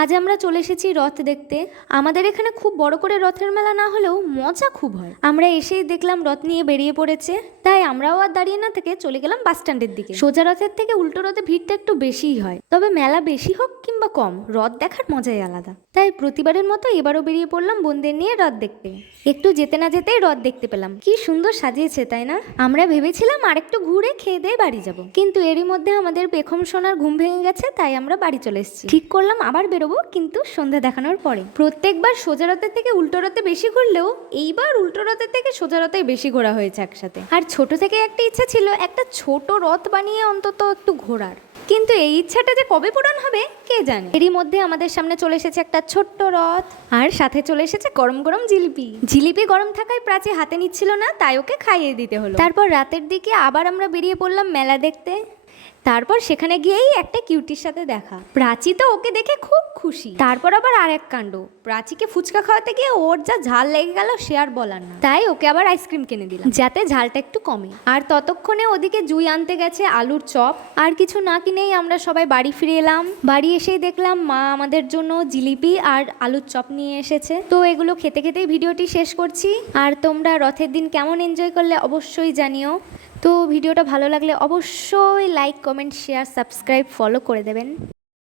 আজ আমরা চলে এসেছি রথ দেখতে। আমাদের এখানে খুব বড় করে রথের মেলা না হলেও মজা খুব হয়। আমরা এসেই দেখলাম রথ নিয়ে বেরিয়ে পড়েছে, তাই আমরাও আর দাঁড়িয়ে না থেকে চলে গেলাম বাস স্ট্যান্ডের দিকে। সোজা রথের থেকে উল্টো রথে ভিড়টা একটু বেশিই হয়, তবে মেলা বেশি হোক কিংবা কম, রথ দেখার মজাই আলাদা। তাই প্রতিবারের মতো এবারও বেরিয়ে পড়লাম বোনদের নিয়ে রথ দেখতে। একটু যেতে না যেতেই রথ দেখতে পেলাম, কি সুন্দর সাজিয়েছে তাই না? আমরা ভেবেছিলাম আরেকটু ঘুরে খেয়ে দিয়ে বাড়ি যাব, কিন্তু এরই মধ্যে আমাদের পেখম সোনার ঘুম ভেঙে গেছে, তাই আমরা বাড়ি চলে এসেছি। ঠিক করলাম আবার বেরোবো, কিন্তু সন্ধ্যা দেখানোর পরে। প্রত্যেকবার সোজা রথের থেকে উল্টো রথে বেশি ঘুরলেও এইবার উল্টো রথের থেকে সোজা রথে বেশি ঘোরা হয়েছে একসাথে। আর ছোট থেকে একটা ইচ্ছা ছিল একটা ছোট রথ বানিয়ে অন্তত একটু ঘোরার, কিন্তু এই ইচ্ছাটা যে কবে পূরণ হবে কে জানে। এরই মধ্যে আমাদের সামনে চলে এসেছে একটা ছোট্ট রথ, আর সাথে চলে এসেছে গরম গরম জিলিপি। জিলিপি গরম থাকায় প্রাচী হাতে নিচ্ছিল না, তাই ওকে খাইয়ে দিতে হলো। তারপর রাতের দিকে আবার আমরা বেরিয়ে পড়লাম মেলা দেখতে। তারপর সেখানে গিয়েই একটা কিউটির সাথে দেখা। প্রাচী তো ওকে দেখে খুব খুশি। তারপর আবার আর এক কাণ্ড, প্রাচীকে ফুচকা খাওয়াতে গিয়ে ওর যা ঝাল লেগে গেল সে আর বলার না, তাই ওকে আবার আইসক্রিম কিনে দিলাম যাতে ঝালটা একটু কমে। আর ততক্ষণে ওদিকে জুই আনতে গেছে আলুর চপ। আর কিছু না কিনেই আমরা সবাই বাড়ি ফিরে এলাম। বাড়ি এসেই দেখলাম মা আমাদের জন্য জিলিপি আর আলুর চপ নিয়ে এসেছে। তো এগুলো খেতে খেতেই ভিডিওটি শেষ করছি। আর তোমরা রথের দিন কেমন এনজয় করলে অবশ্যই জানিও। তো ভিডিওটা ভালো লাগলে অবশ্যই like, comment, share, subscribe, follow করে দেবেন।